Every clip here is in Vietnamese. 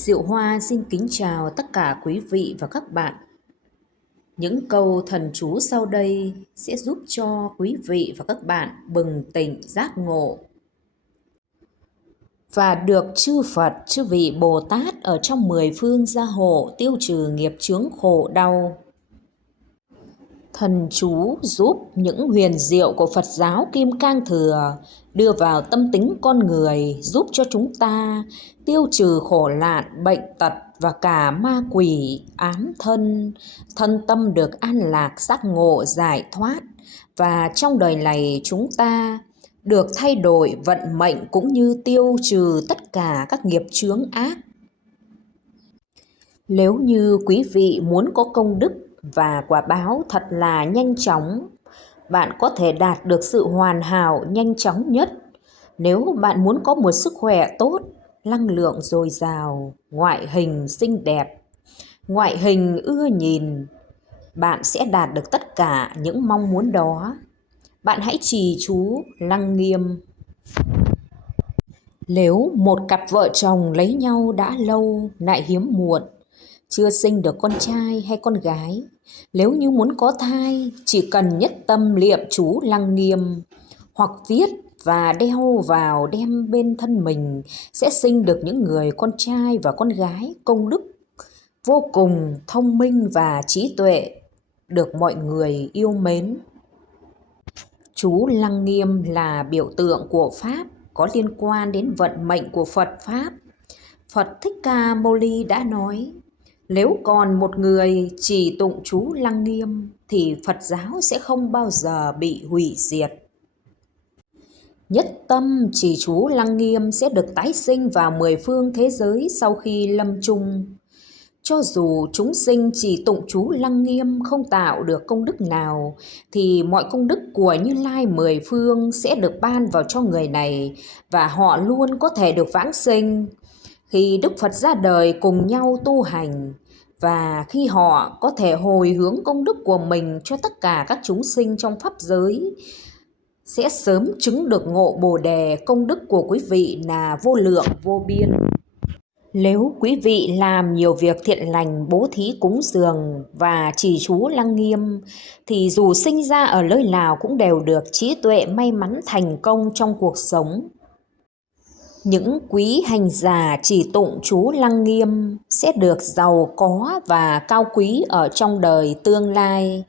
Diệu Hoa xin kính chào tất cả quý vị và các bạn. Những câu thần chú sau đây sẽ giúp cho quý vị và các bạn bừng tỉnh giác ngộ và được chư Phật, chư vị Bồ Tát ở trong 10 phương gia hộ tiêu trừ nghiệp chướng khổ đau. Thần chú giúp những huyền diệu của Phật giáo Kim Cang Thừa đưa vào tâm tính con người, giúp cho chúng ta tiêu trừ khổ nạn, bệnh tật và cả ma quỷ, ám thân, thân tâm được an lạc, giác ngộ, giải thoát. Và trong đời này chúng ta được thay đổi vận mệnh cũng như tiêu trừ tất cả các nghiệp chướng ác. Nếu như quý vị muốn có công đức và quả báo thật là nhanh chóng, bạn có thể đạt được sự hoàn hảo nhanh chóng nhất. Nếu bạn muốn có một sức khỏe tốt, năng lượng dồi dào, ngoại hình xinh đẹp, ngoại hình ưa nhìn, bạn sẽ đạt được tất cả những mong muốn đó. Bạn hãy trì chú Lăng Nghiêm. Nếu một cặp vợ chồng lấy nhau đã lâu, lại hiếm muộn, chưa sinh được con trai hay con gái, nếu như muốn có thai, chỉ cần nhất tâm niệm chú Lăng Nghiêm hoặc viết và đeo vào đem bên thân mình, sẽ sinh được những người con trai và con gái công đức, vô cùng thông minh và trí tuệ, được mọi người yêu mến. Chú Lăng Nghiêm là biểu tượng của Pháp, có liên quan đến vận mệnh của Phật Pháp. Phật Thích Ca Mâu Ni đã nói, nếu còn một người chỉ tụng chú Lăng Nghiêm thì Phật giáo sẽ không bao giờ bị hủy diệt. Nhất tâm chỉ chú Lăng Nghiêm sẽ được tái sinh vào 10 phương thế giới sau khi lâm chung. Cho dù chúng sinh chỉ tụng chú Lăng Nghiêm không tạo được công đức nào, thì mọi công đức của Như Lai 10 phương sẽ được ban vào cho người này, và họ luôn có thể được vãng sinh. Khi Đức Phật ra đời cùng nhau tu hành, và khi họ có thể hồi hướng công đức của mình cho tất cả các chúng sinh trong pháp giới, sẽ sớm chứng được ngộ Bồ Đề. Công đức của quý vị là vô lượng vô biên. Nếu quý vị làm nhiều việc thiện lành, bố thí cúng dường và trì chú Lăng Nghiêm, thì dù sinh ra ở nơi nào cũng đều được trí tuệ, may mắn, thành công trong cuộc sống. Những quý hành giả chỉ tụng chú Lăng Nghiêm sẽ được giàu có và cao quý ở trong đời tương lai.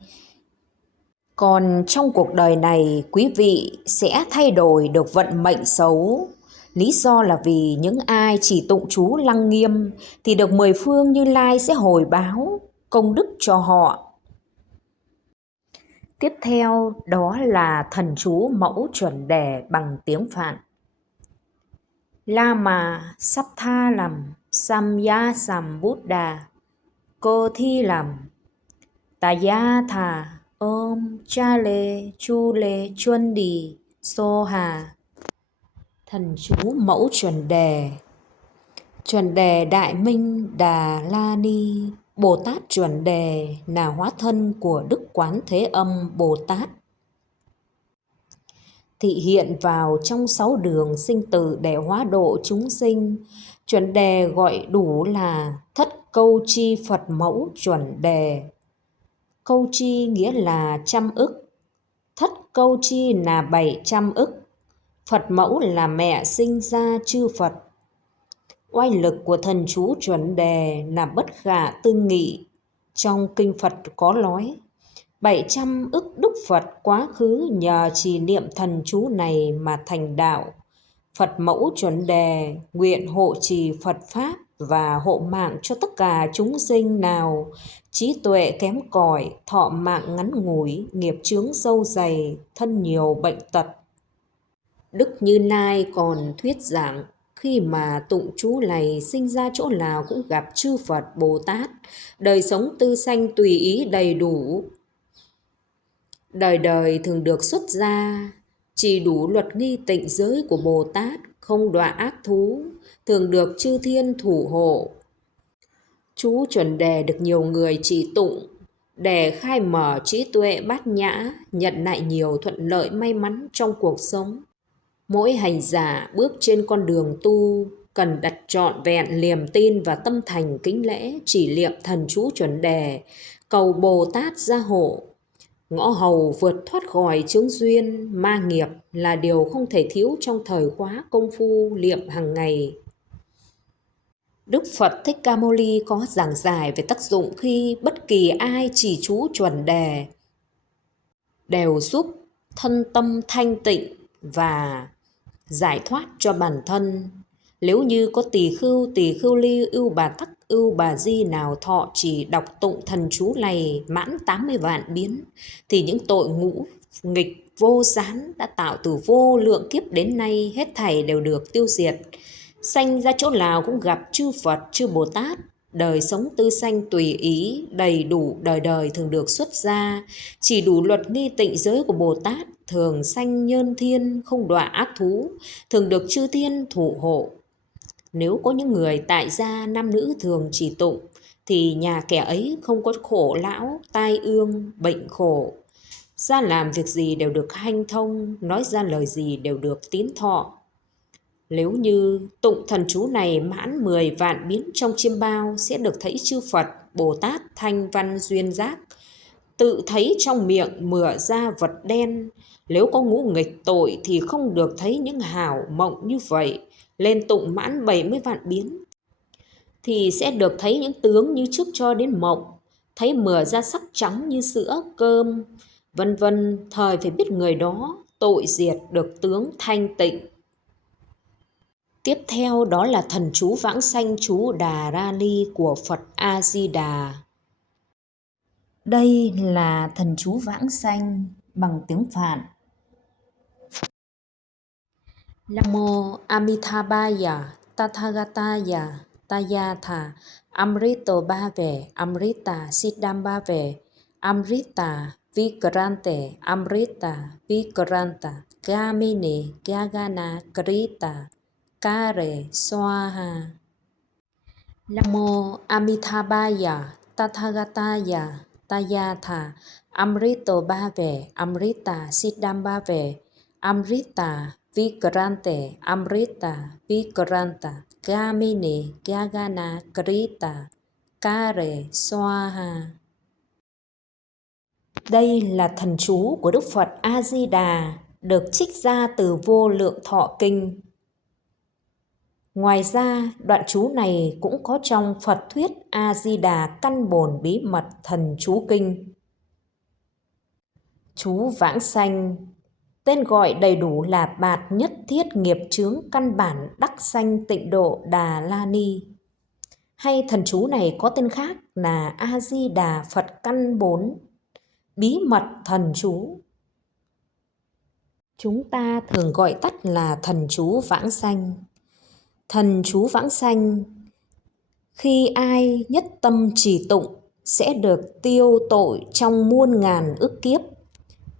Còn trong cuộc đời này, quý vị sẽ thay đổi được vận mệnh xấu. Lý do là vì những ai chỉ tụng chú Lăng Nghiêm thì được 10 phương Như Lai sẽ hồi báo công đức cho họ. Tiếp theo đó là thần chú mẫu chuẩn đề bằng tiếng Phạn. Lama Saptha Lam Samya Sambuddha Cô Thi Lam Tayatha Om Chale Chule Chundi Soha. Thần chú mẫu chuẩn đề. Chuẩn đề Đại Minh Đà La Ni Bồ Tát chuẩn đề là hóa thân của Đức Quán Thế Âm Bồ Tát, thị hiện vào trong 6 đường sinh tử để hóa độ chúng sinh. Chuẩn đề gọi đủ là thất câu chi Phật mẫu chuẩn đề. Câu chi nghĩa là 100 ức, thất câu chi là 700 ức. Phật mẫu là mẹ sinh ra chư Phật. Oai lực của thần chú chuẩn đề là bất khả tư nghị. Trong kinh Phật có nói, 700 ức Đức Phật quá khứ nhờ trì niệm thần chú này mà thành đạo. Phật mẫu chuẩn đề nguyện hộ trì Phật Pháp và hộ mạng cho tất cả chúng sinh nào trí tuệ kém cỏi, thọ mạng ngắn ngủi, nghiệp chướng sâu dày, thân nhiều bệnh tật. Đức Như Lai còn thuyết giảng, khi mà tụng chú này sinh ra chỗ nào cũng gặp chư Phật Bồ Tát, đời sống tư sanh tùy ý đầy đủ. Đời đời thường được xuất gia, trì đủ luật nghi tịnh giới của Bồ Tát, không đọa ác thú, thường được chư thiên thủ hộ. Chú chuẩn đề được nhiều người trì tụng để khai mở trí tuệ bát nhã, nhận lại nhiều thuận lợi may mắn trong cuộc sống. Mỗi hành giả bước trên con đường tu cần đặt trọn vẹn niềm tin và tâm thành kính lễ, chỉ niệm thần chú chuẩn đề, cầu Bồ Tát gia hộ. Ngõ hầu vượt thoát khỏi chướng duyên, ma nghiệp là điều không thể thiếu trong thời khóa công phu niệm hàng ngày. Đức Phật Thích Ca Mâu Ni có giảng giải về tác dụng khi bất kỳ ai trì chú chuẩn đề đều giúp thân tâm thanh tịnh và giải thoát cho bản thân. Nếu như có tỳ khưu ly, ưu bà tắc, ưu bà di nào thọ chỉ đọc tụng thần chú này mãn 80 vạn biến, thì những tội ngũ nghịch vô gián đã tạo từ vô lượng kiếp đến nay hết thảy đều được tiêu diệt. Sanh ra chỗ nào cũng gặp chư Phật, chư Bồ Tát. Đời sống tư sanh tùy ý, đầy đủ, đời đời thường được xuất gia. Chỉ đủ luật nghi tịnh giới của Bồ Tát, thường sanh nhân thiên, không đọa ác thú, thường được chư thiên thủ hộ. Nếu có những người tại gia nam nữ thường trì tụng, thì nhà kẻ ấy không có khổ lão, tai ương, bệnh khổ. Ra làm việc gì đều được hanh thông, nói ra lời gì đều được tín thọ. Nếu như tụng thần chú này mãn 10 vạn biến trong chiêm bao, sẽ được thấy chư Phật, Bồ Tát thanh văn duyên giác, tự thấy trong miệng mửa ra vật đen. Nếu có ngũ nghịch tội thì không được thấy những hào mộng như vậy. Lên tụng mãn 70 vạn biến thì sẽ được thấy những tướng như trước cho đến mộng, thấy mửa ra sắc trắng như sữa cơm, vân vân. Thời phải biết người đó tội diệt được tướng thanh tịnh. Tiếp theo đó là thần chú vãng sanh chú Đà Ra Ni của Phật A Di Đà. Đây là thần chú vãng sanh bằng tiếng Phạn. Namo Amitabhaya Tathagataya Tayatha Amrito Bhave Amrita Siddham Bhave Amrita Vikrante Amrita Vikranta Gamini Gyagana Krita Kare Swaha. Namo Amitabhaya Tathagataya Tayatha Amrito Bhave Amrita Siddham Bhave Amrita Vikrante Amrita Vikranta Gamini Gyagana Krita Kare Swaha. Đây là thần chú của Đức Phật A Di Đà, được trích ra từ Vô Lượng Thọ Kinh. Ngoài ra, đoạn chú này cũng có trong Phật thuyết A Di Đà Căn Bổn Bí Mật Thần Chú Kinh. Chú vãng sanh, tên gọi đầy đủ là Bạt Nhất Thiết Nghiệp Chướng Căn Bản Đắc Sanh Tịnh Độ Đà La Ni. Hay thần chú này có tên khác là A Di Đà Phật Căn Bổn Bí Mật Thần Chú. Chúng ta thường gọi tắt là thần chú vãng sanh. Thần chú vãng sanh, khi ai nhất tâm trì tụng sẽ được tiêu tội trong muôn ngàn ức kiếp.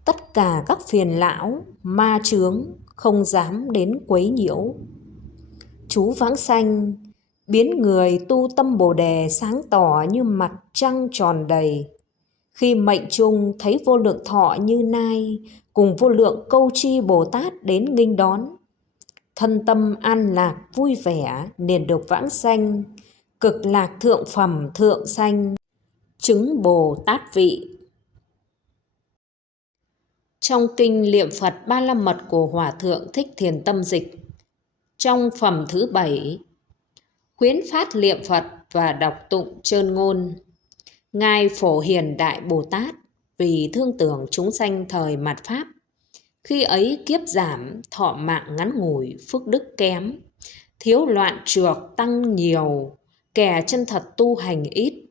Tất cả các phiền não, ma chướng không dám đến quấy nhiễu. Chú vãng sanh biến người tu tâm Bồ Đề sáng tỏ như mặt trăng tròn đầy. Khi mệnh chung thấy vô lượng thọ Như Lai cùng vô lượng câu chi Bồ Tát đến nghênh đón, thân tâm an lạc vui vẻ, liền được vãng sanh cực lạc thượng phẩm thượng sanh, chứng Bồ Tát vị. Trong kinh Niệm Phật Ba La Mật của Hòa Thượng Thích Thiền Tâm Dịch, trong phẩm thứ 7, khuyến phát niệm Phật và đọc tụng chơn ngôn, Ngài Phổ Hiền Đại Bồ Tát vì thương tưởng chúng sanh thời mạt Pháp, khi ấy kiếp giảm, thọ mạng ngắn ngủi, phước đức kém, thiếu loạn trược tăng nhiều, kẻ chân thật tu hành ít,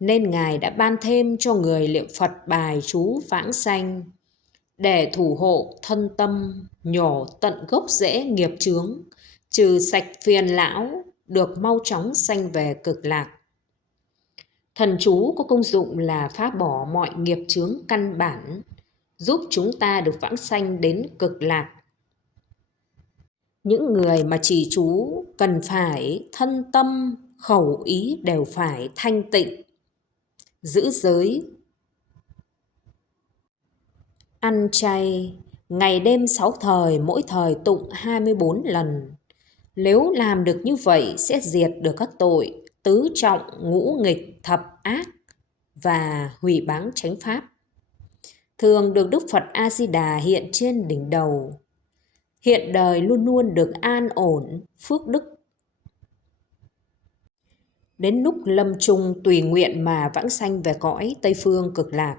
nên Ngài đã ban thêm cho người niệm Phật bài chú vãng sanh, để thủ hộ thân tâm, nhổ tận gốc rễ nghiệp chướng, trừ sạch phiền lão, được mau chóng sanh về cực lạc. Thần chú có công dụng là phá bỏ mọi nghiệp chướng căn bản, giúp chúng ta được vãng sanh đến cực lạc. Những người mà trì chú cần phải thân tâm, khẩu ý đều phải thanh tịnh, giữ giới, ăn chay, ngày đêm 6 thời, mỗi thời tụng 24 lần. Nếu làm được như vậy sẽ diệt được các tội tứ trọng, ngũ nghịch, thập ác và hủy báng chánh pháp. Thường được Đức Phật A-di-đà hiện trên đỉnh đầu. Hiện đời luôn luôn được an ổn, phước đức. Đến lúc lâm chung tùy nguyện mà vãng sanh về cõi Tây Phương Cực Lạc.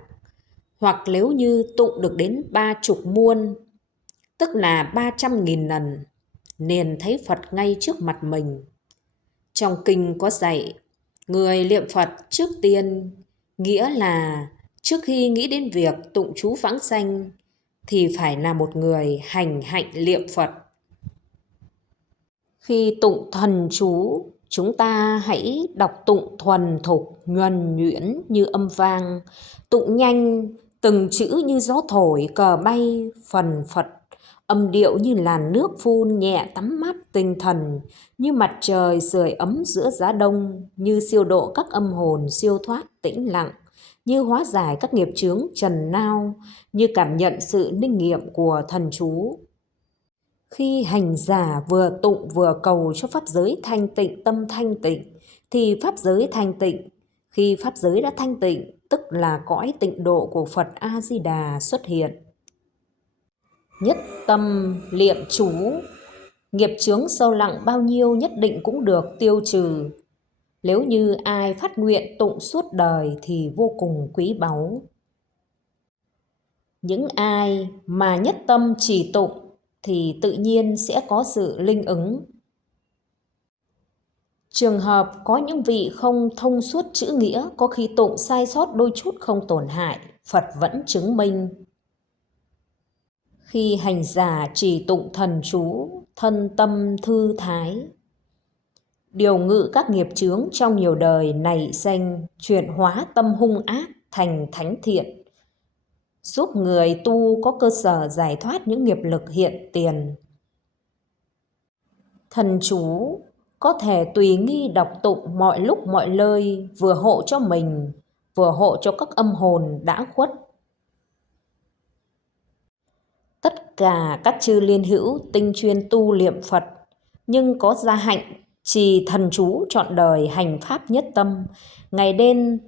Hoặc nếu như tụng được đến 30 muôn, tức là 300.000 lần, liền thấy Phật ngay trước mặt mình. Trong kinh có dạy, người niệm Phật trước tiên, nghĩa là trước khi nghĩ đến việc tụng chú vãng sanh thì phải là một người hành hạnh niệm Phật. Khi tụng thần chú, chúng ta hãy đọc tụng thuần thục, nhuần nhuyễn như âm vang, tụng nhanh từng chữ như gió thổi cờ bay phần phật, âm điệu như làn nước phun nhẹ tắm mát tinh thần, như mặt trời sưởi ấm giữa giá đông, như siêu độ các âm hồn siêu thoát tĩnh lặng, như hóa giải các nghiệp chướng trần nao, như cảm nhận sự linh nghiệm của thần chú. Khi hành giả vừa tụng vừa cầu cho pháp giới thanh tịnh, tâm thanh tịnh, thì pháp giới thanh tịnh. Khi pháp giới đã thanh tịnh, tức là cõi tịnh độ của Phật A-di-đà xuất hiện. Nhất tâm niệm chú, nghiệp chướng sâu nặng bao nhiêu nhất định cũng được tiêu trừ. Nếu như ai phát nguyện tụng suốt đời thì vô cùng quý báu. Những ai mà nhất tâm trì tụng thì tự nhiên sẽ có sự linh ứng. Trường hợp có những vị không thông suốt chữ nghĩa, có khi tụng sai sót đôi chút không tổn hại, Phật vẫn chứng minh. Khi hành giả trì tụng thần chú, thân tâm thư thái, điều ngự các nghiệp chướng trong nhiều đời nảy sinh, chuyển hóa tâm hung ác thành thánh thiện, giúp người tu có cơ sở giải thoát những nghiệp lực hiện tiền. Thần chú có thể tùy nghi đọc tụng mọi lúc mọi nơi, vừa hộ cho mình, vừa hộ cho các âm hồn đã khuất. Tất cả các chư liên hữu tinh chuyên tu niệm Phật, nhưng có gia hạnh trì thần chú trọn đời hành pháp nhất tâm, ngày đêm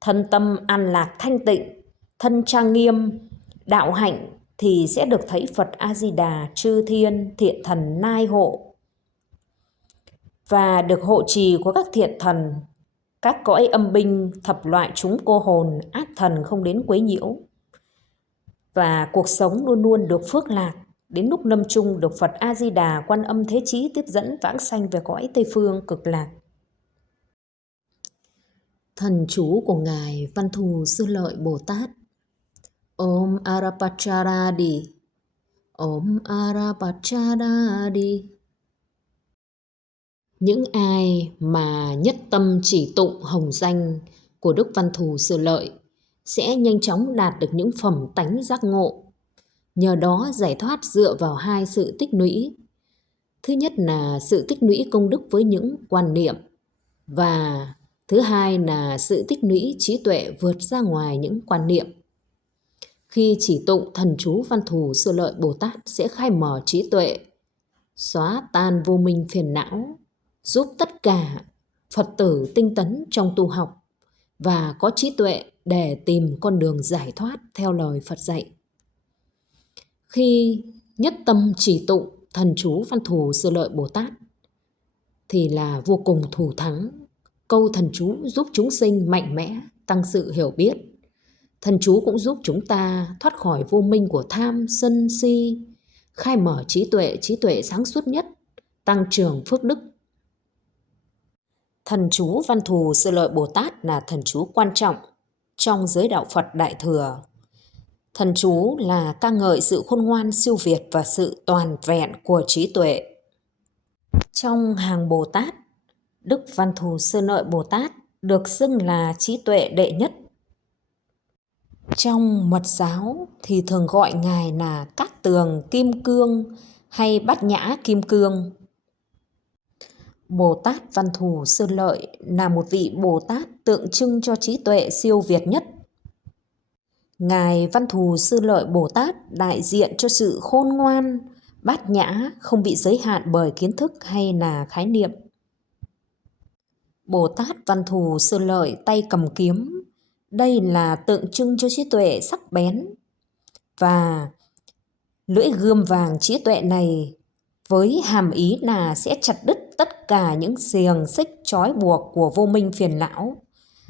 thân tâm an lạc thanh tịnh, thân trang nghiêm, đạo hạnh thì sẽ được thấy Phật A-di-đà chư thiên thiện thần nai hộ, và được hộ trì của các thiện thần, các cõi âm binh, thập loại chúng cô hồn, ác thần không đến quấy nhiễu. Và cuộc sống luôn luôn được phước lạc, đến lúc lâm chung được Phật A-di-đà Quan Âm Thế Chí tiếp dẫn vãng sanh về cõi Tây Phương Cực Lạc. Thần chú của Ngài Văn Thù Sư Lợi Bồ Tát. Om Arapachara-đi, Om Arapachara-đi. Những ai mà nhất tâm chỉ tụng hồng danh của Đức Văn Thù Sư Lợi sẽ nhanh chóng đạt được những phẩm tánh giác ngộ. Nhờ đó giải thoát dựa vào hai sự tích lũy. Thứ nhất là sự tích lũy công đức với những quan niệm, và thứ hai là sự tích lũy trí tuệ vượt ra ngoài những quan niệm. Khi chỉ tụng thần chú Văn Thù Sư Lợi Bồ Tát sẽ khai mở trí tuệ, xóa tan vô minh phiền não, giúp tất cả Phật tử tinh tấn trong tu học và có trí tuệ để tìm con đường giải thoát theo lời Phật dạy. Khi nhất tâm chỉ tụng thần chú Văn Thù Sư Lợi Bồ Tát thì là vô cùng thù thắng. Câu thần chú giúp chúng sinh mạnh mẽ, tăng sự hiểu biết. Thần chú cũng giúp chúng ta thoát khỏi vô minh của tham, sân, si, khai mở trí tuệ sáng suốt nhất, tăng trưởng phước đức. Thần chú Văn Thù Sư Lợi Bồ Tát là thần chú quan trọng trong giới đạo Phật Đại Thừa. Thần chú là ca ngợi sự khôn ngoan siêu việt và sự toàn vẹn của trí tuệ. Trong hàng Bồ Tát, Đức Văn Thù Sư Lợi Bồ Tát được xưng là trí tuệ đệ nhất. Trong Mật giáo thì thường gọi Ngài là Cát Tường Kim Cương hay Bát Nhã Kim Cương. Bồ Tát Văn Thù Sư Lợi là một vị Bồ Tát tượng trưng cho trí tuệ siêu việt nhất. Ngài Văn Thù Sư Lợi Bồ Tát đại diện cho sự khôn ngoan Bát nhã không bị giới hạn bởi kiến thức hay là khái niệm. Bồ Tát Văn Thù Sư Lợi tay cầm kiếm, đây là tượng trưng cho trí tuệ sắc bén. Và lưỡi gươm vàng trí tuệ này với hàm ý là sẽ chặt đứt tất cả những xiềng xích trói buộc của vô minh phiền não,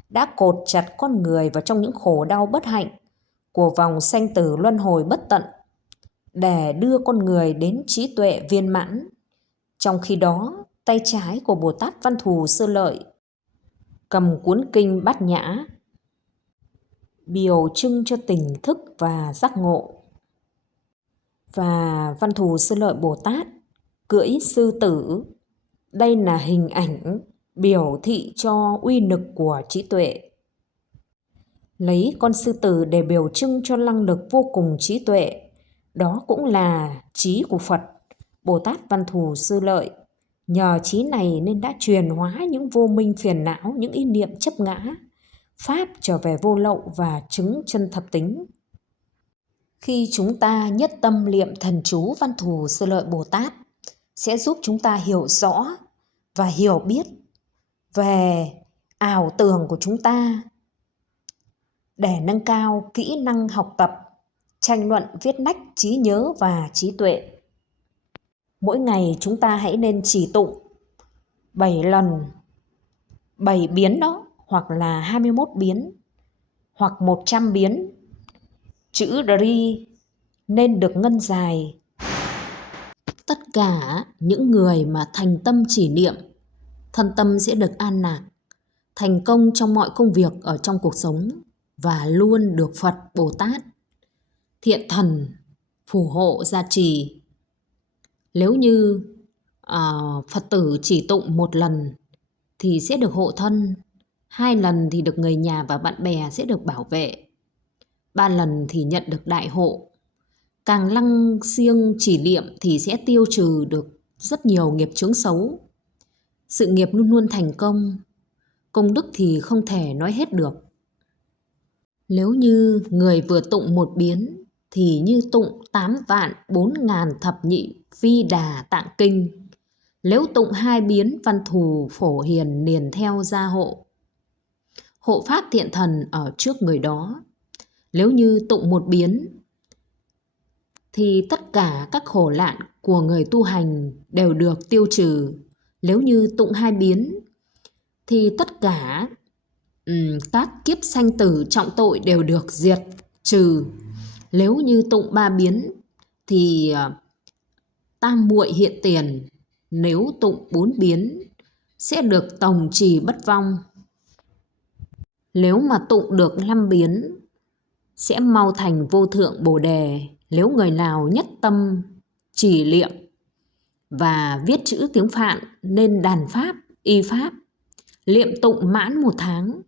đã cột chặt con người vào trong những khổ đau bất hạnh của vòng sanh tử luân hồi bất tận, để đưa con người đến trí tuệ viên mãn. Trong khi đó, tay trái của Bồ Tát Văn Thù Sư Lợi cầm cuốn kinh Bát Nhã, biểu trưng cho tỉnh thức và giác ngộ. Và Văn Thù Sư Lợi Bồ Tát cưỡi sư tử, đây là hình ảnh biểu thị cho uy lực của trí tuệ. Lấy con sư tử để biểu trưng cho năng lực vô cùng trí tuệ, đó cũng là trí của Phật. Bồ Tát Văn Thù Sư Lợi nhờ trí này nên đã truyền hóa những vô minh phiền não, những ý niệm chấp ngã, pháp trở về vô lậu và chứng chân thập tính. Khi chúng ta nhất tâm niệm thần chú Văn Thù Sư Lợi Bồ Tát sẽ giúp chúng ta hiểu rõ và hiểu biết về ảo tưởng của chúng ta, để nâng cao kỹ năng học tập, tranh luận, viết lách, trí nhớ và trí tuệ. Mỗi ngày chúng ta hãy nên trì tụng 7 lần, 7 biến đó, hoặc là 21 biến, hoặc 100 biến. Chữ Dri nên được ngân dài. Tất cả những người mà thành tâm chỉ niệm, thân tâm sẽ được an lạc, thành công trong mọi công việc ở trong cuộc sống, và luôn được Phật, Bồ Tát, thiện thần phù hộ gia trì. Nếu như Phật tử chỉ tụng 1 lần thì sẽ được hộ thân, 2 lần thì được người nhà và bạn bè sẽ được bảo vệ, 3 lần thì nhận được đại hộ. Càng lăng siêng chỉ niệm thì sẽ tiêu trừ được rất nhiều nghiệp chướng xấu. Sự nghiệp luôn luôn thành công, công đức thì không thể nói hết được. Nếu như người vừa tụng 1 biến thì như tụng 8.000.000 thập nhị phi đà tạng kinh. Nếu tụng 2 biến, Văn Thù Phổ Hiền liền theo gia hộ, hộ pháp thiện thần ở trước người đó. Nếu như tụng 1 biến thì tất cả các khổ nạn của người tu hành đều được tiêu trừ. Nếu như tụng 2 biến thì tất cả các kiếp sanh tử trọng tội đều được diệt trừ. Nếu như tụng 3 biến thì tam muội hiện tiền. Nếu tụng 4 biến sẽ được tòng trì bất vong. Nếu mà tụng được 5 biến sẽ mau thành vô thượng bồ đề. Nếu người nào nhất tâm chỉ niệm và viết chữ tiếng Phạn nên đàn pháp, y pháp, niệm tụng mãn 1 tháng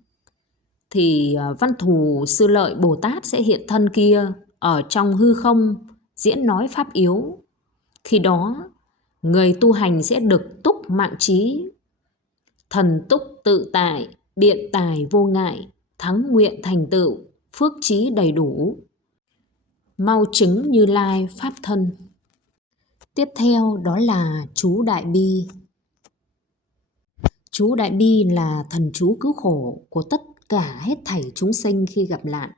thì Văn Thù Sư Lợi Bồ Tát sẽ hiện thân kia ở trong hư không diễn nói pháp yếu. Khi đó người tu hành sẽ được túc mạng trí, thần túc tự tại, biện tài vô ngại, thắng nguyện thành tựu, phước trí đầy đủ, mau chứng Như Lai pháp thân. Tiếp theo đó là chú Đại Bi. Chú Đại Bi là thần chú cứu khổ của tất cả hết thảy chúng sinh khi gặp nạn.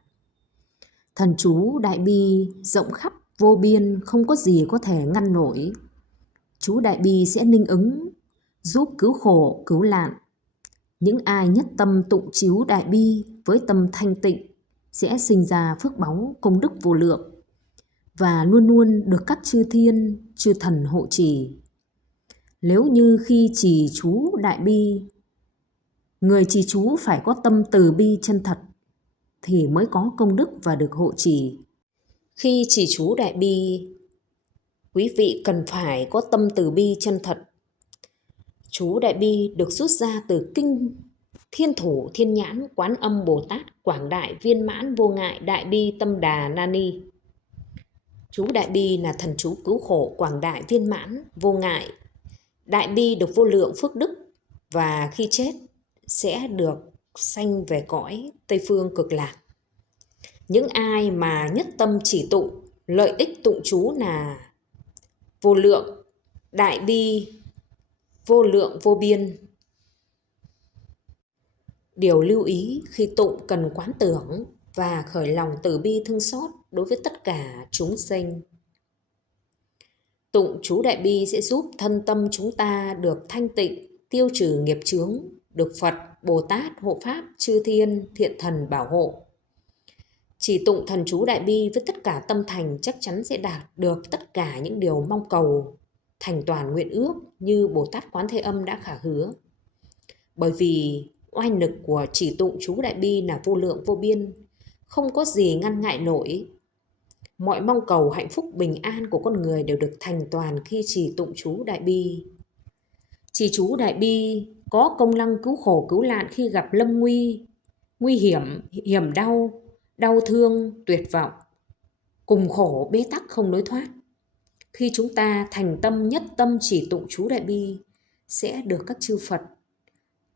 Thần chú Đại Bi rộng khắp vô biên, không có gì có thể ngăn nổi. Chú Đại Bi sẽ ninh ứng, giúp cứu khổ, cứu nạn. Những ai nhất tâm tụng chú Đại Bi với tâm thanh tịnh sẽ sinh ra phước báu, công đức vô lượng và luôn luôn được các chư thiên, chư thần hộ trì. Nếu như khi trì chú Đại Bi, người trì chú phải có tâm từ bi chân thật thì mới có công đức và được hộ trì. Khi trì chú Đại Bi, quý vị cần phải có tâm từ bi chân thật. Chú Đại Bi được rút ra từ kinh Thiên Thủ Thiên Nhãn Quán Âm Bồ Tát Quảng Đại Viên Mãn Vô Ngại Đại Bi Tâm Đà Nani. Chú Đại Bi là thần chú cứu khổ quảng đại viên mãn vô ngại. Đại Bi được vô lượng phước đức và khi chết sẽ được sanh về cõi Tây Phương Cực Lạc. Những ai mà nhất tâm chỉ tụng, lợi ích tụng chú là vô lượng, đại bi, vô lượng vô biên. Điều lưu ý khi tụng cần quán tưởng và khởi lòng từ bi thương xót đối với tất cả chúng sinh. Tụng chú Đại Bi sẽ giúp thân tâm chúng ta được thanh tịnh, tiêu trừ nghiệp chướng, được Phật, Bồ Tát, hộ Pháp, chư thiên, thiện thần bảo hộ. Chỉ tụng thần chú Đại Bi với tất cả tâm thành chắc chắn sẽ đạt được tất cả những điều mong cầu, thành toàn nguyện ước như Bồ Tát Quán Thế Âm đã khả hứa. Bởi vì oai lực của chỉ tụng chú Đại Bi là vô lượng vô biên, không có gì ngăn ngại nổi. Mọi mong cầu hạnh phúc bình an của con người đều được thành toàn khi chỉ tụng chú Đại Bi. Chỉ chú Đại Bi có công năng cứu khổ cứu nạn khi gặp lâm nguy, nguy hiểm, hiểm đau, đau thương, tuyệt vọng, cùng khổ bế tắc không lối thoát. Khi chúng ta thành tâm nhất tâm chỉ tụng chú Đại Bi, sẽ được các chư Phật,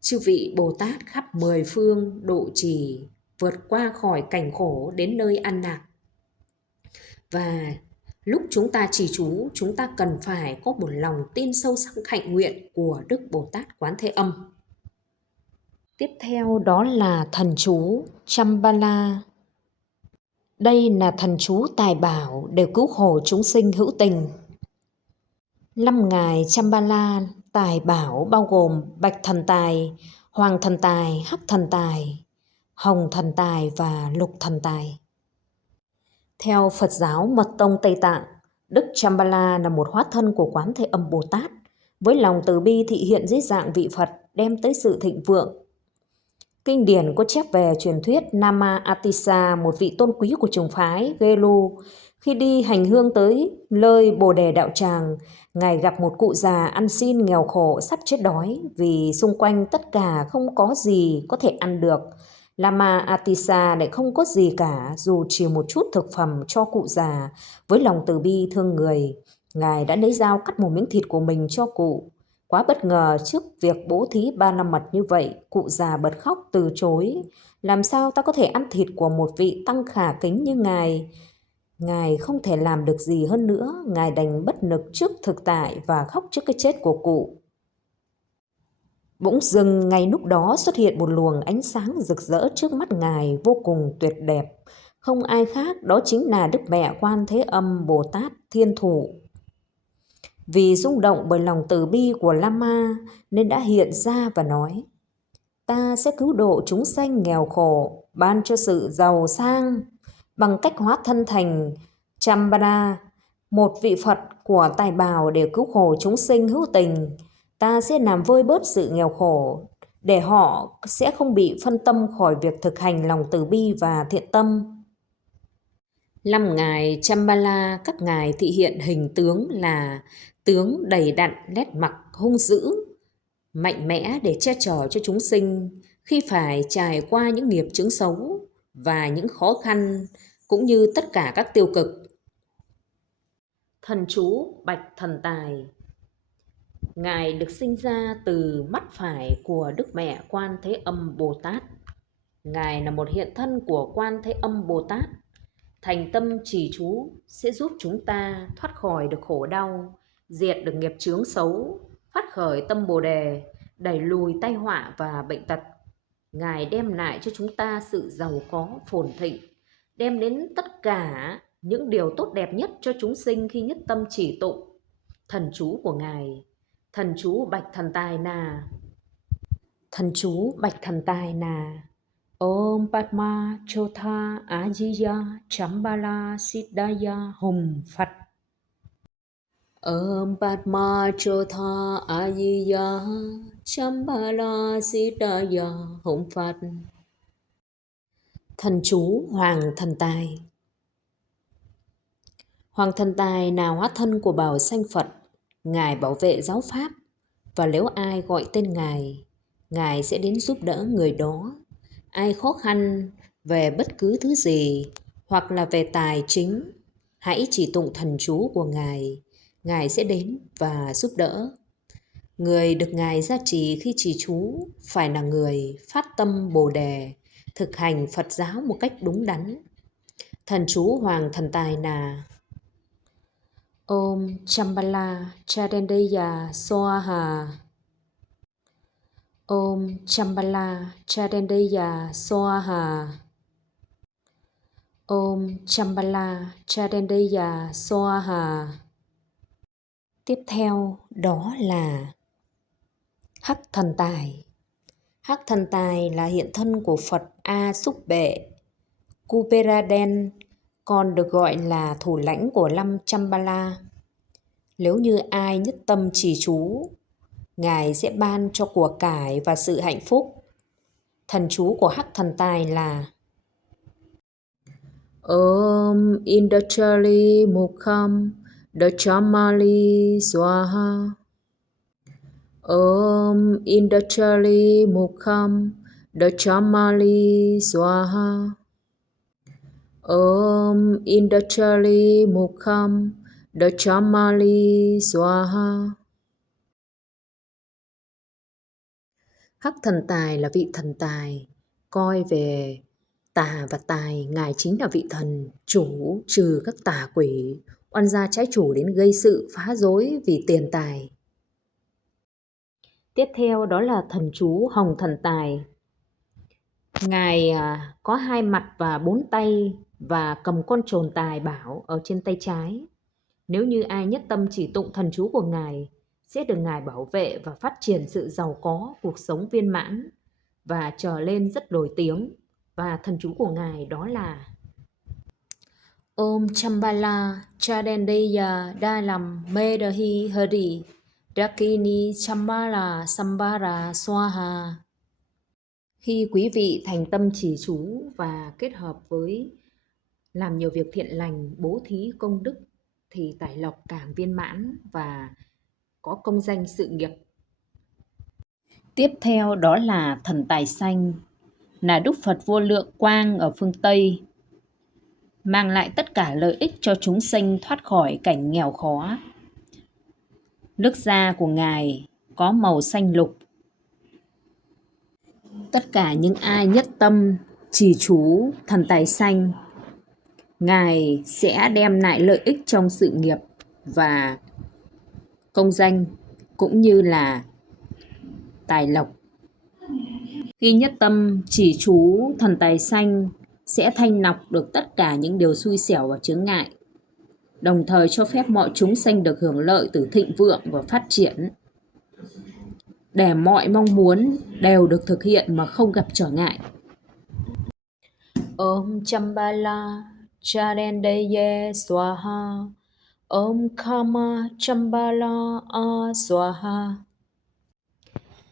chư vị Bồ Tát khắp mười phương độ trì, vượt qua khỏi cảnh khổ đến nơi an lạc. Và lúc chúng ta trì chú, chúng ta cần phải có một lòng tin sâu sắc hạnh nguyện của Đức Bồ Tát Quán Thế Âm. Tiếp theo đó là thần chú Chambala. Đây là thần chú tài bảo để cứu khổ chúng sinh hữu tình. 5 ngài Chambala tài bảo bao gồm bạch thần tài, hoàng thần tài, hắc thần tài, hồng thần tài và lục thần tài. Theo Phật giáo Mật tông Tây Tạng, Đức Chambala là một hóa thân của Quán Thế Âm Bồ Tát, với lòng từ bi thị hiện dưới dạng vị Phật đem tới sự thịnh vượng. Kinh điển có chép về truyền thuyết Nama Atisa, một vị tôn quý của trường phái Gelu, khi đi hành hương tới nơi Bồ Đề Đạo Tràng, ngài gặp một cụ già ăn xin nghèo khổ sắp chết đói vì xung quanh tất cả không có gì có thể ăn được. Lama Atisa lại không có gì cả, dù chỉ một chút thực phẩm cho cụ già. Với lòng từ bi thương người, ngài đã lấy dao cắt một miếng thịt của mình cho cụ. Quá bất ngờ trước việc bố thí 3 năm mật như vậy, cụ già bật khóc từ chối. Làm sao ta có thể ăn thịt của một vị tăng khả kính như ngài? Ngài không thể làm được gì hơn nữa, ngài đành bất lực trước thực tại và khóc trước cái chết của cụ. Bỗng dưng ngay lúc đó xuất hiện một luồng ánh sáng rực rỡ trước mắt ngài vô cùng tuyệt đẹp. Không ai khác, đó chính là Đức Mẹ Quan Thế Âm Bồ Tát Thiên Thủ. Vì rung động bởi lòng từ bi của Lama nên đã hiện ra và nói: ta sẽ cứu độ chúng sanh nghèo khổ, ban cho sự giàu sang bằng cách hóa thân thành Chambala, một vị Phật của tài bào để cứu khổ chúng sinh hữu tình. Ta sẽ làm vơi bớt sự nghèo khổ để họ sẽ không bị phân tâm khỏi việc thực hành lòng từ bi và thiện tâm. 5 ngài Chambala, các ngài thị hiện hình tướng là tướng đầy đặn, nét mặt hung dữ, mạnh mẽ để che chở cho chúng sinh khi phải trải qua những nghiệp chướng xấu và những khó khăn cũng như tất cả các tiêu cực. Thần chú Bạch Thần Tài. Ngài được sinh ra từ mắt phải của Đức Mẹ Quan Thế Âm Bồ Tát. Ngài là một hiện thân của Quan Thế Âm Bồ Tát. Thành tâm trì chú sẽ giúp chúng ta thoát khỏi được khổ đau, diệt được nghiệp chướng xấu, phát khởi tâm Bồ Đề, đẩy lùi tai họa và bệnh tật. Ngài đem lại cho chúng ta sự giàu có, phồn thịnh, đem đến tất cả những điều tốt đẹp nhất cho chúng sinh khi nhất tâm chỉ tụng thần chú của Ngài. Thần chú Bạch Thần Tài là: thần chú Bạch Thần Tài là Om Padma Chotha Ajiya Chambala Siddhaya Hum Phật. Om Padma Chotha Ajiya Chambala Siddhaya Hum Phật. Thần chú Hoàng Thần Tài. Hoàng Thần Tài là hóa thân của Bảo Sanh Phật. Ngài bảo vệ giáo pháp, và nếu ai gọi tên Ngài sẽ đến giúp đỡ người đó. Ai khó khăn về bất cứ thứ gì hoặc là về tài chính, hãy chỉ tụng thần chú của Ngài sẽ đến và giúp đỡ. Người được Ngài gia trì khi trì chú phải là người phát tâm Bồ Đề, thực hành Phật giáo một cách đúng đắn. Thần chú Hoàng Thần Tài là Om Chambala Chadendeya Swaha. Om Chambala Chadendeya Swaha. Om Chambala Chadendeya Swaha. Tiếp theo đó là Hắc Thần Tài. Hắc Thần Tài là hiện thân của Phật A Xúc Bệ Kuperaden, còn được gọi là thủ lãnh của Lâm Chambala. Nếu như ai nhất tâm trì chú, Ngài sẽ ban cho của cải và sự hạnh phúc. Thần chú của Hắc Thần Tài là Om Indachali Mukham Dachamali Swaha. Om Indachali Mukham Dachamali Swaha. Om Indachali Mukham Dachamali Swaha. Hắc Thần Tài là vị thần tài, coi về tà và tài, Ngài chính là vị thần chủ trừ các tà quỷ, oan gia trái chủ đến gây sự phá rối vì tiền tài. Tiếp theo đó là thần chú Hồng Thần Tài. Ngài có 2 mặt và 4 tay và cầm con trồn tài bảo ở trên tay trái. Nếu như ai nhất tâm chỉ tụng thần chú của Ngài, sẽ được Ngài bảo vệ và phát triển sự giàu có, cuộc sống viên mãn và trở lên rất nổi tiếng. Và thần chú của Ngài đó là Om Chambala Chadendeya Dalam Medahi Hari Dakini Chambala Sambara Swaha. Khi quý vị thành tâm trì chú và kết hợp với làm nhiều việc thiện lành, bố thí công đức, thì tài lộc càng viên mãn và có công danh sự nghiệp. Tiếp theo đó là thần tài xanh, là Đức Phật vô lượng quang ở phương Tây, mang lại tất cả lợi ích cho chúng sanh thoát khỏi cảnh nghèo khó. Nước da của Ngài có màu xanh lục. Tất cả những ai nhất tâm trì chú thần tài xanh, Ngài sẽ đem lại lợi ích trong sự nghiệp và công danh cũng như là tài lộc. Khi nhất tâm trì chú thần tài xanh sẽ thanh lọc được tất cả những điều xui xẻo và chướng ngại, đồng thời cho phép mọi chúng sanh được hưởng lợi từ thịnh vượng và phát triển, để mọi mong muốn đều được thực hiện mà không gặp trở ngại. Om Chambala Chadendeya Swaha. Om Kama Chambala A Swaha.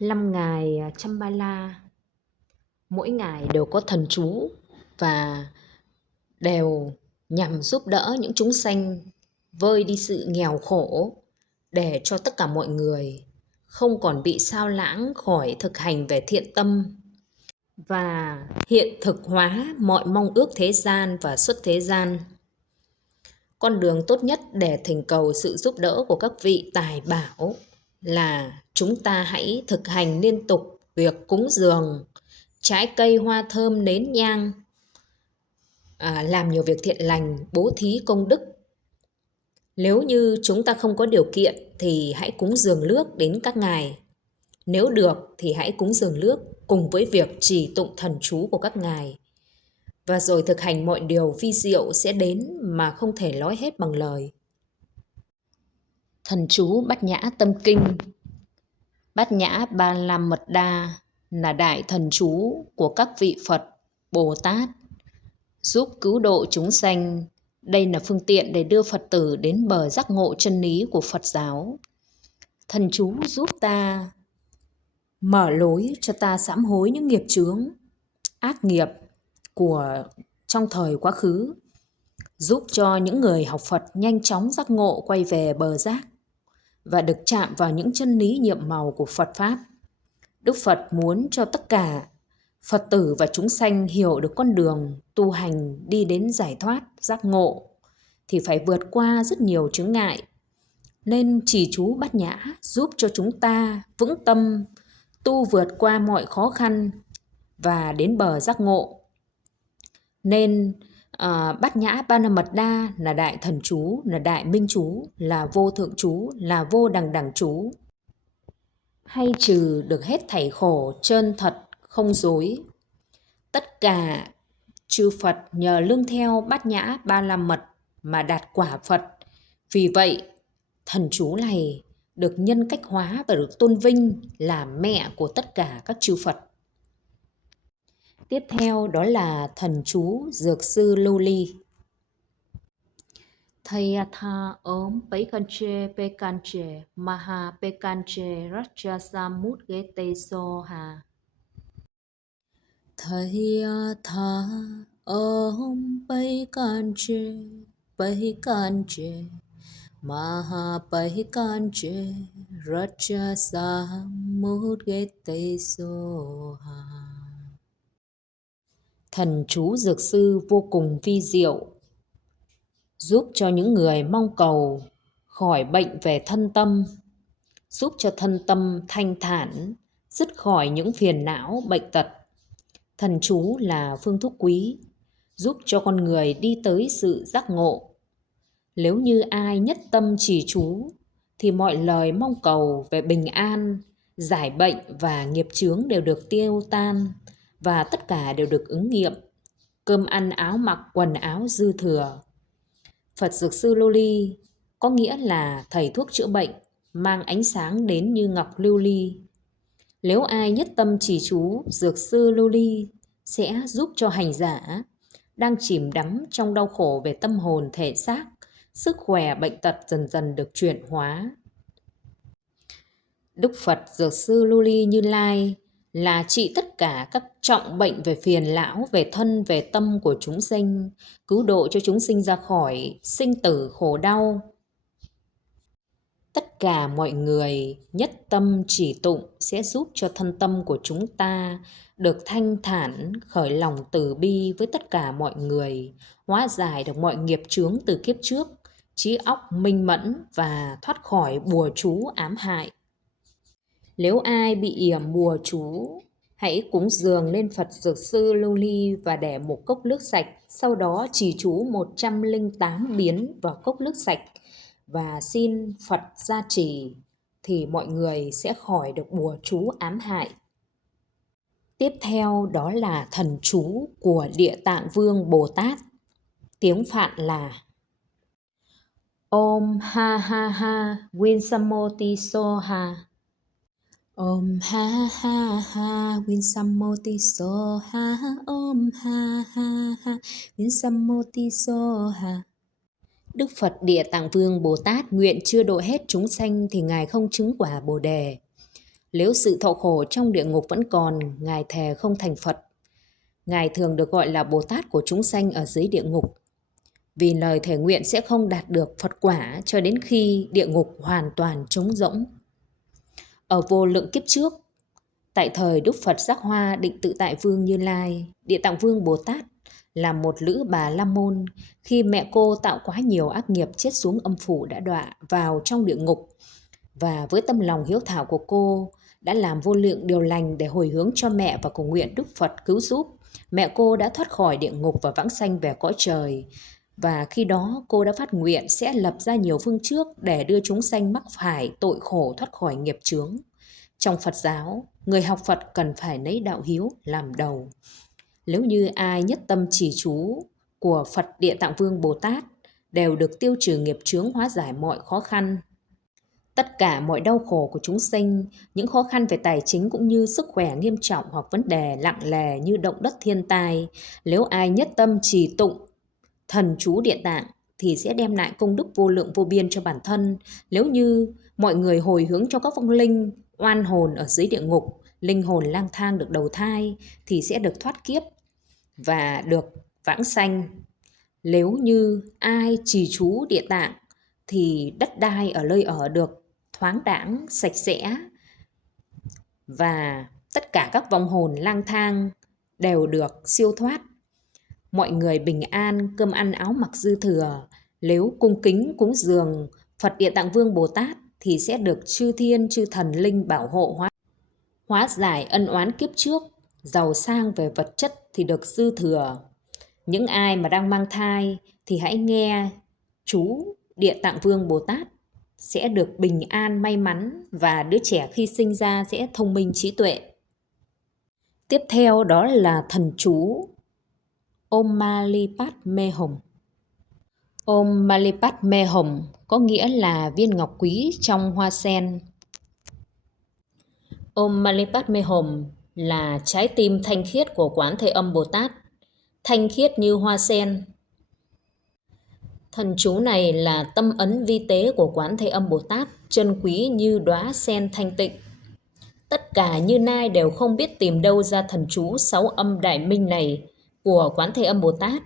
5 ngài Chambala, mỗi ngài đều có thần chú và đều nhằm giúp đỡ những chúng sanh vơi đi sự nghèo khổ, để cho tất cả mọi người không còn bị sao lãng khỏi thực hành về thiện tâm và hiện thực hóa mọi mong ước thế gian và xuất thế gian. Con đường tốt nhất để thỉnh cầu sự giúp đỡ của các vị tài bảo là chúng ta hãy thực hành liên tục việc cúng dường trái cây, hoa thơm, nến nhang, làm nhiều việc thiện lành, bố thí công đức. Nếu như chúng ta không có điều kiện thì hãy cúng dường nước đến các ngài. Nếu được thì hãy cúng dường nước cùng với việc trì tụng thần chú của các ngài. Và rồi thực hành mọi điều vi diệu sẽ đến mà không thể nói hết bằng lời. Thần chú Bát Nhã Tâm Kinh. Bát Nhã Ba La Mật Đa là đại thần chú của các vị Phật, Bồ Tát, giúp cứu độ chúng sanh. Đây là phương tiện để đưa Phật tử đến bờ giác ngộ chân lý của Phật giáo. Thần chú giúp ta mở lối cho ta sám hối những nghiệp chướng, ác nghiệp của trong thời quá khứ, giúp cho những người học Phật nhanh chóng giác ngộ quay về bờ giác và được chạm vào những chân lý nhiệm màu của Phật Pháp. Đức Phật muốn cho tất cả Phật tử và chúng sanh hiểu được con đường tu hành đi đến giải thoát, giác ngộ thì phải vượt qua rất nhiều chướng ngại. Nên trì chú Bát Nhã giúp cho chúng ta vững tâm tu vượt qua mọi khó khăn và đến bờ giác ngộ. Nên Bát Nhã Ba La Mật Đa là đại thần chú, là đại minh chú, là vô thượng chú, là vô đằng đẳng chú, hay trừ được hết thảy khổ, chân thật, không dối. Tất cả chư Phật nhờ lương theo Bát Nhã Ba La Mật mà đạt quả Phật. Vì vậy, thần chú này được nhân cách hóa và được tôn vinh là mẹ của tất cả các chư Phật. Tiếp theo đó là thần chú Dược Sư Lưu Ly. Thầy tha ốm Pekanche Maha Pekanche Rajasamut Gete Soha. Thầy tha ốm Pekanche Maha Pekanche Rajasamut Gete Soha. Thần chú Dược Sư vô cùng vi diệu, giúp cho những người mong cầu khỏi bệnh về thân tâm, giúp cho thân tâm thanh thản, dứt khỏi những phiền não bệnh tật. Thần chú là phương thuốc quý, giúp cho con người đi tới sự giác ngộ. Nếu như ai nhất tâm trì chú, thì mọi lời mong cầu về bình an, giải bệnh và nghiệp chướng đều được tiêu tan, và tất cả đều được ứng nghiệm. Cơm ăn áo mặc, quần áo dư thừa. Phật Dược Sư Lưu Ly có nghĩa là thầy thuốc chữa bệnh, mang ánh sáng đến như ngọc lưu ly. Nếu ai nhất tâm trì chú, Dược Sư Lưu Ly sẽ giúp cho hành giả đang chìm đắm trong đau khổ về tâm hồn thể xác, sức khỏe bệnh tật dần dần được chuyển hóa. Đức Phật Dược Sư Lưu Ly Như Lai là trị tất cả các trọng bệnh về phiền lão, về thân, về tâm của chúng sinh, cứu độ cho chúng sinh ra khỏi sinh tử khổ đau. Tất cả mọi người nhất tâm chỉ tụng sẽ giúp cho thân tâm của chúng ta được thanh thản, khởi lòng từ bi với tất cả mọi người, hóa giải được mọi nghiệp chướng từ kiếp trước, trí óc minh mẫn và thoát khỏi bùa chú ám hại. Nếu ai bị yểm bùa chú, hãy cúng dường lên Phật Dược Sư Lưu Ly và để một cốc nước sạch, sau đó trì chú 108 biến vào cốc nước sạch và xin Phật gia trì, thì mọi người sẽ khỏi được bùa chú ám hại. Tiếp theo đó là thần chú của Địa Tạng Vương Bồ Tát. Tiếng Phạn là Om ha ha ha Winsamoti Soha. Om ha ha ha Winsamoti Soha. Om ha ha ha Winsamoti Soha. Đức Phật Địa Tạng Vương Bồ Tát nguyện chưa độ hết chúng sanh thì Ngài không chứng quả Bồ Đề. Nếu sự thọ khổ trong địa ngục vẫn còn, Ngài thề không thành Phật. Ngài thường được gọi là Bồ Tát của chúng sanh ở dưới địa ngục, vì lời thề nguyện sẽ không đạt được Phật quả cho đến khi địa ngục hoàn toàn trống rỗng. Ở vô lượng kiếp trước, tại thời Đức Phật Giác Hoa Định Tự Tại Vương Như Lai, Địa Tạng Vương Bồ Tát là một lữ bà la môn. Khi mẹ cô tạo quá nhiều ác nghiệp chết xuống âm phủ đã đọa vào trong địa ngục, và với tâm lòng hiếu thảo của cô đã làm vô lượng điều lành để hồi hướng cho mẹ và cầu nguyện Đức Phật cứu giúp. Mẹ cô đã thoát khỏi địa ngục và vãng sanh về cõi trời. Và khi đó cô đã phát nguyện sẽ lập ra nhiều phương trước để đưa chúng sanh mắc phải tội khổ thoát khỏi nghiệp chướng. Trong Phật giáo, người học Phật cần phải lấy đạo hiếu làm đầu. Nếu như ai nhất tâm trì chú của Phật Địa Tạng Vương Bồ Tát đều được tiêu trừ nghiệp chướng, hóa giải mọi khó khăn. Tất cả mọi đau khổ của chúng sinh, những khó khăn về tài chính cũng như sức khỏe nghiêm trọng hoặc vấn đề nặng nề như động đất thiên tai, nếu ai nhất tâm trì tụng thần chú Địa Tạng thì sẽ đem lại công đức vô lượng vô biên cho bản thân. Nếu như mọi người hồi hướng cho các vong linh oan hồn ở dưới địa ngục, linh hồn lang thang được đầu thai thì sẽ được thoát kiếp và được vãng sanh. Nếu như ai trì chú Địa Tạng thì đất đai ở nơi ở được thoáng đãng, sạch sẽ, và tất cả các vong hồn lang thang đều được siêu thoát. Mọi người bình an, cơm ăn áo mặc dư thừa. Nếu cung kính cúng dường Phật Địa Tạng Vương Bồ Tát thì sẽ được chư thiên, chư thần linh bảo hộ hóa giải ân oán kiếp trước. Giàu sang về vật chất thì được dư thừa. Những ai mà đang mang thai thì hãy nghe chú Địa Tạng Vương Bồ Tát sẽ được bình an may mắn và đứa trẻ khi sinh ra sẽ thông minh trí tuệ. Tiếp theo đó là thần chú Om Mani Padme Hum. Om Mani Padme Hum có nghĩa là viên ngọc quý trong hoa sen. Om Mani Padme Hum là trái tim thanh khiết của Quán Thế Âm Bồ Tát, thanh khiết như hoa sen. Thần chú này là tâm ấn vi tế của Quán Thế Âm Bồ Tát, chân quý như đóa sen thanh tịnh. Tất cả Như Lai đều không biết tìm đâu ra thần chú 6 âm đại minh này của Quán Thế Âm Bồ Tát.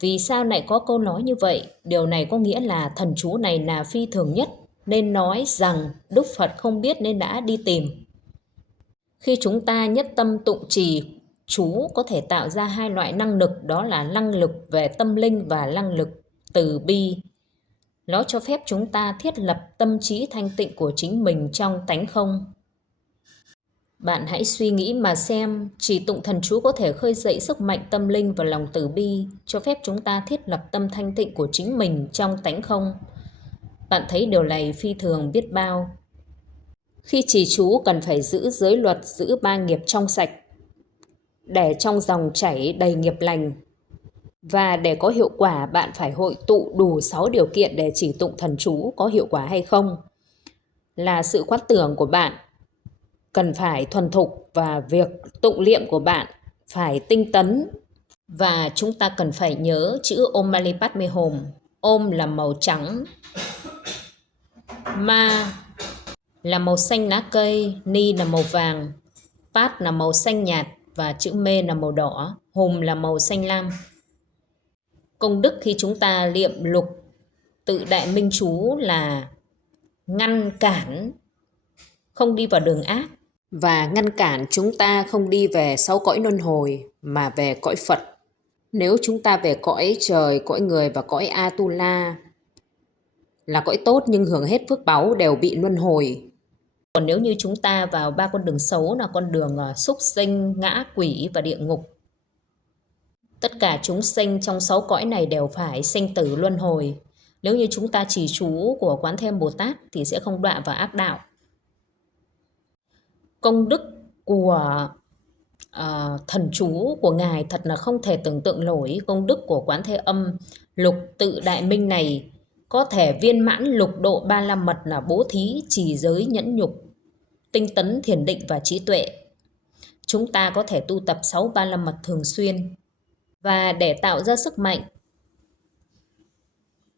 Vì sao lại có câu nói như vậy? Điều này có nghĩa là thần chú này là phi thường nhất, nên nói rằng Đức Phật không biết nên đã đi tìm. Khi chúng ta nhất tâm tụng trì chú có thể tạo ra hai loại năng lực, đó là năng lực về tâm linh và năng lực từ bi. Nó cho phép chúng ta thiết lập tâm trí thanh tịnh của chính mình trong tánh không. Bạn hãy suy nghĩ mà xem, trì tụng thần chú có thể khơi dậy sức mạnh tâm linh và lòng từ bi, cho phép chúng ta thiết lập tâm thanh tịnh của chính mình trong tánh không. Bạn thấy điều này phi thường biết bao. Khi trì chú cần phải giữ giới luật, giữ 3 nghiệp trong sạch, để trong dòng chảy đầy nghiệp lành. Và để có hiệu quả, bạn phải hội tụ đủ 6 điều kiện để trì tụng thần chú có hiệu quả hay không. Là sự quán tưởng của bạn cần phải thuần thục và việc tụng niệm của bạn phải tinh tấn. Và chúng ta cần phải nhớ chữ Om Mani Padme Hum. Om là màu trắng, Ma là màu xanh lá cây, Ni là màu vàng, Pad là màu xanh nhạt và chữ Mê là màu đỏ, Hum là màu xanh lam. Công đức khi chúng ta niệm lục tự đại minh chú là ngăn cản không đi vào đường ác và ngăn cản chúng ta không đi về 6 cõi luân hồi mà về cõi Phật. Nếu chúng ta về cõi trời, cõi người và cõi Atula là cõi tốt nhưng hưởng hết phước báu đều bị luân hồi. Còn nếu như chúng ta vào 3 con đường xấu là con đường súc sinh, ngã quỷ và địa ngục. Tất cả chúng sinh trong 6 cõi này đều phải sinh tử luân hồi. Nếu như chúng ta trì chú của Quán Thế Âm Bồ Tát thì sẽ không đọa vào ác đạo. Công đức của thần chú của Ngài thật là không thể tưởng tượng nổi. Công đức của Quán Thế Âm lục tự đại minh này có thể viên mãn lục độ 3 la mật là bố thí, trì giới, nhẫn nhục, tinh tấn, thiền định và trí tuệ. Chúng ta có thể tu tập 6 ba la mật thường xuyên. Và để tạo ra sức mạnh,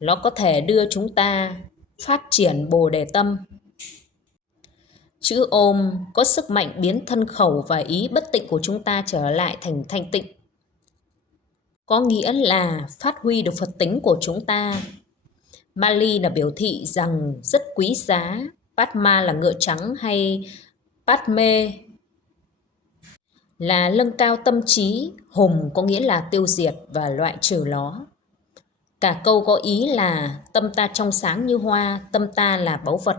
nó có thể đưa chúng ta phát triển Bồ Đề Tâm. Chữ Om có sức mạnh biến thân khẩu và ý bất tịnh của chúng ta trở lại thành thanh tịnh. Có nghĩa là phát huy được Phật tính của chúng ta. Mali là biểu thị rằng rất quý giá. Padma là ngựa trắng hay Padme là nâng cao tâm trí. Hum có nghĩa là tiêu diệt và loại trừ nó. Cả câu có ý là tâm ta trong sáng như hoa, tâm ta là báu vật.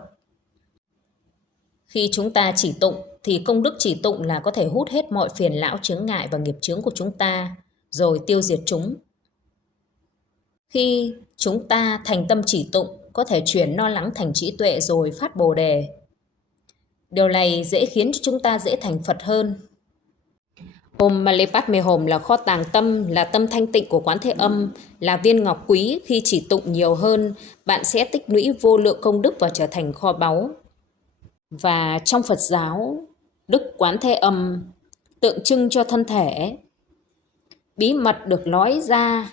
Khi chúng ta chỉ tụng thì công đức chỉ tụng là có thể hút hết mọi phiền não chướng ngại và nghiệp chướng của chúng ta rồi tiêu diệt chúng. Khi chúng ta thành tâm chỉ tụng có thể chuyển lo lắng thành trí tuệ rồi phát Bồ Đề. Điều này dễ khiến cho chúng ta dễ thành Phật hơn. Om Mani Padme Hum là kho tàng tâm, là tâm thanh tịnh của Quán Thế Âm, là viên ngọc quý. Khi chỉ tụng nhiều hơn, bạn sẽ tích lũy vô lượng công đức và trở thành kho báu. Và trong Phật giáo, Đức Quán Thế Âm tượng trưng cho thân thể. Bí mật được nói ra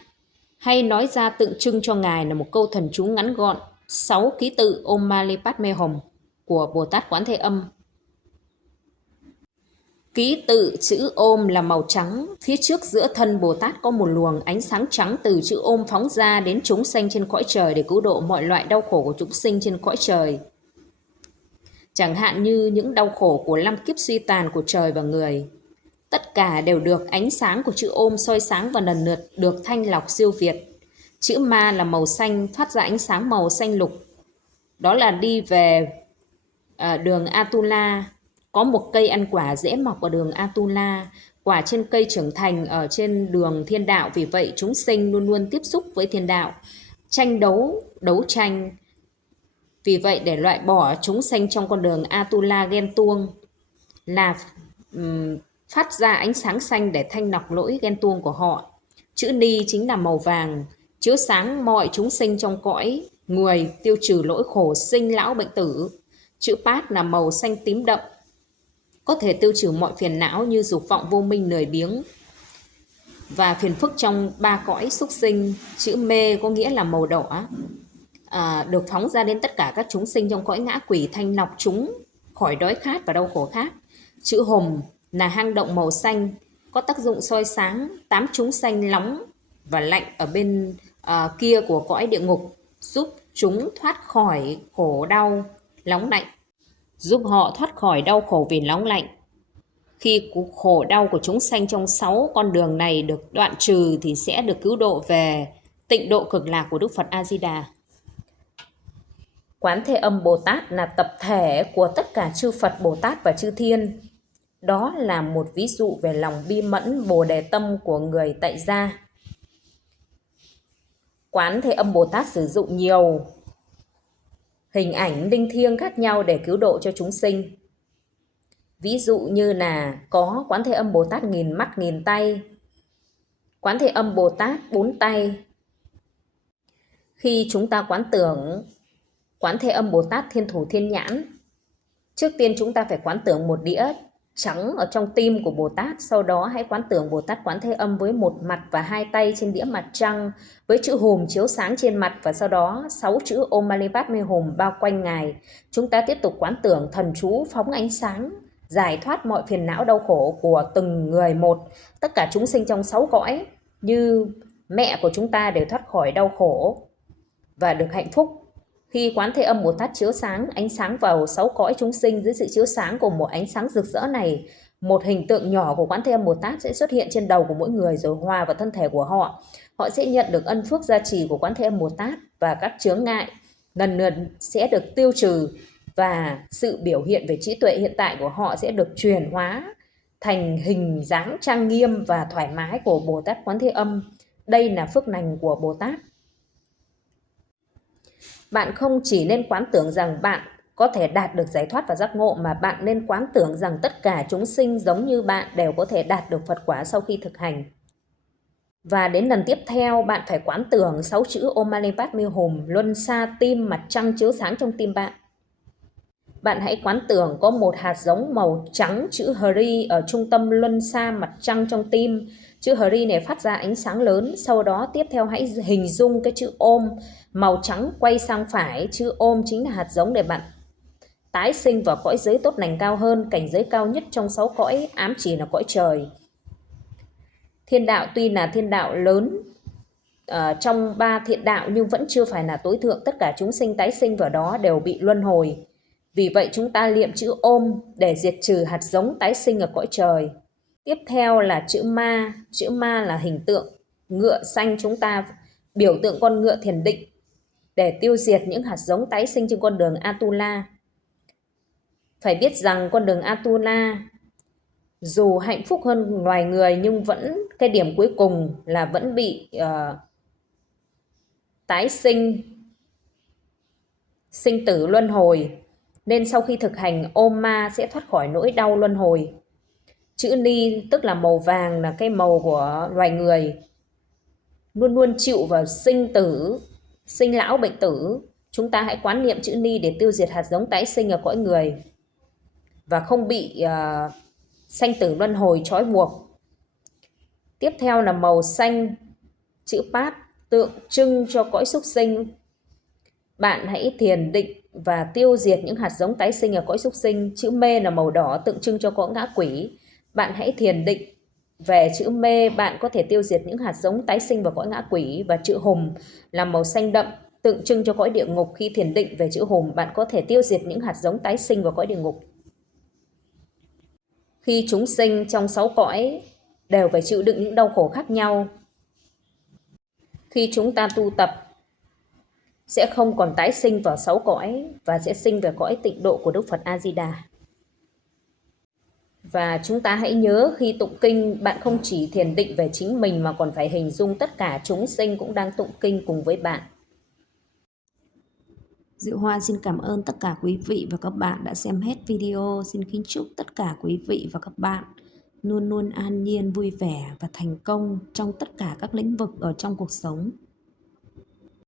hay nói ra tượng trưng cho Ngài là một câu thần chú ngắn gọn, 6 ký tự Om Mani Padme Hum của Bồ Tát Quán Thế Âm. Ký tự chữ Om là màu trắng, phía trước giữa thân Bồ Tát có một luồng ánh sáng trắng từ chữ Om phóng ra đến chúng sanh trên cõi trời để cứu độ mọi loại đau khổ của chúng sinh trên cõi trời. Chẳng hạn như những đau khổ của 5 kiếp suy tàn của trời và người. Tất cả đều được ánh sáng của chữ Om soi sáng và lần lượt được thanh lọc siêu việt. Chữ Ma là màu xanh, phát ra ánh sáng màu xanh lục. Đó là đi về đường Atula. Có một cây ăn quả dễ mọc ở đường Atula. quả trên cây trưởng thành ở trên đường thiên đạo. Vì vậy chúng sinh luôn luôn tiếp xúc với thiên đạo, tranh đấu, đấu tranh. Vì vậy để loại bỏ chúng sinh trong con đường Atula ghen tuông là phát ra ánh sáng xanh để thanh lọc lỗi ghen tuông của họ. Chữ Ni chính là màu vàng, chiếu sáng mọi chúng sinh trong cõi người, tiêu trừ lỗi khổ sinh lão bệnh tử. Chữ Pát là màu xanh tím đậm, có thể tiêu trừ mọi phiền não như dục vọng vô minh, lười biếng và phiền phức trong ba cõi súc sinh. Chữ Mê có nghĩa là màu đỏ, được phóng ra đến tất cả các chúng sinh trong cõi ngã quỷ, thanh lọc chúng khỏi đói khát và đau khổ khác. Chữ Hùng là hang động màu xanh, có tác dụng soi sáng 8 chúng sanh nóng và lạnh ở bên kia của cõi địa ngục, giúp chúng thoát khỏi khổ đau nóng lạnh, giúp họ thoát khỏi đau khổ vì nóng lạnh. Khi khổ đau của chúng sanh trong 6 con đường này được đoạn trừ thì sẽ được cứu độ về tịnh độ cực lạc của Đức Phật A Di Đà. Quán Thế Âm Bồ Tát là tập thể của tất cả chư Phật Bồ Tát và chư Thiên. Đó là một ví dụ về lòng bi mẫn Bồ Đề tâm của người tại gia. Quán Thế Âm Bồ Tát sử dụng nhiều hình ảnh linh thiêng khác nhau để cứu độ cho chúng sinh. Ví dụ như là có Quán Thế Âm Bồ Tát nghìn mắt nghìn tay, Quán Thế Âm Bồ Tát 4 tay. Khi chúng ta quán tưởng Quán Thế Âm Bồ Tát thiên thủ thiên nhãn, trước tiên chúng ta phải quán tưởng một đĩa trắng ở trong tim của Bồ Tát. Sau đó hãy quán tưởng Bồ Tát Quán Thế Âm với một mặt và 2 tay trên đĩa mặt trăng, với chữ Hùm chiếu sáng trên mặt, và sau đó 6 chữ Om Mani Padme Hum bao quanh Ngài. Chúng ta tiếp tục quán tưởng thần chú phóng ánh sáng, giải thoát mọi phiền não đau khổ của từng người một. Tất cả chúng sinh trong 6 cõi như mẹ của chúng ta đều thoát khỏi đau khổ và được hạnh phúc. Khi Quán Thế Âm Bồ Tát chiếu sáng ánh sáng vào 6 cõi chúng sinh, dưới sự chiếu sáng của một ánh sáng rực rỡ này, một hình tượng nhỏ của Quán Thế Âm Bồ Tát sẽ xuất hiện trên đầu của mỗi người rồi hòa vào thân thể của họ. Họ sẽ nhận được ân phước gia trì của Quán Thế Âm Bồ Tát và các chướng ngại lần lượt sẽ được tiêu trừ, và sự biểu hiện về trí tuệ hiện tại của họ sẽ được chuyển hóa thành hình dáng trang nghiêm và thoải mái của Bồ Tát Quán Thế Âm. Đây là phước lành của Bồ Tát. Bạn không chỉ nên quán tưởng rằng bạn có thể đạt được giải thoát và giác ngộ, mà bạn nên quán tưởng rằng tất cả chúng sinh giống như bạn đều có thể đạt được Phật quả sau khi thực hành. Và đến lần tiếp theo, bạn phải quán tưởng 6 chữ Om Mani Padme Hum luân xa tim mặt trăng chiếu sáng trong tim bạn. Bạn hãy quán tưởng có một hạt giống màu trắng chữ Hari ở trung tâm luân xa mặt trăng trong tim. Chữ Hari này phát ra ánh sáng lớn. Sau đó tiếp theo hãy hình dung cái chữ Om màu trắng quay sang phải. Chữ Om chính là hạt giống để bạn tái sinh vào cõi giới tốt lành cao hơn, cảnh giới cao nhất trong 6 cõi, ám chỉ là cõi trời. Thiên đạo tuy là thiên đạo lớn trong 3 thiện đạo nhưng vẫn chưa phải là tối thượng. Tất cả chúng sinh tái sinh vào đó đều bị luân hồi. Vì vậy chúng ta niệm chữ Om để diệt trừ hạt giống tái sinh ở cõi trời. Tiếp theo là chữ Ma. Chữ Ma là hình tượng ngựa xanh, chúng ta biểu tượng con ngựa thiền định để tiêu diệt những hạt giống tái sinh trên con đường Atula. Phải biết rằng con đường Atula dù hạnh phúc hơn loài người nhưng vẫn cái điểm cuối cùng là vẫn bị tái sinh, sinh tử luân hồi. Nên sau khi thực hành Om Ma sẽ thoát khỏi nỗi đau luân hồi. Chữ Ni tức là màu vàng, là cái màu của loài người, luôn luôn chịu vào sinh tử, sinh lão bệnh tử. Chúng ta hãy quán niệm chữ Ni để tiêu diệt hạt giống tái sinh ở cõi người và không bị sanh tử luân hồi trói buộc. Tiếp theo là màu xanh chữ Pát, tượng trưng cho cõi súc sinh. Bạn hãy thiền định và tiêu diệt những hạt giống tái sinh ở cõi súc sinh. Chữ Mê là màu đỏ, tượng trưng cho cõi ngã quỷ. Bạn hãy thiền định về chữ Mê, bạn có thể tiêu diệt những hạt giống tái sinh vào cõi ngã quỷ. Và chữ Hùng là màu xanh đậm, tượng trưng cho cõi địa ngục. Khi thiền định về chữ Hùng, bạn có thể tiêu diệt những hạt giống tái sinh vào cõi địa ngục. Khi chúng sinh trong 6 cõi đều phải chịu đựng những đau khổ khác nhau, khi chúng ta tu tập sẽ không còn tái sinh vào 6 cõi và sẽ sinh về cõi tịnh độ của Đức Phật A Di Đà. Và chúng ta hãy nhớ khi tụng kinh, bạn không chỉ thiền định về chính mình mà còn phải hình dung tất cả chúng sinh cũng đang tụng kinh cùng với bạn. Diệu Hoa xin cảm ơn tất cả quý vị và các bạn đã xem hết video. Xin kính chúc tất cả quý vị và các bạn luôn luôn an nhiên, vui vẻ và thành công trong tất cả các lĩnh vực ở trong cuộc sống.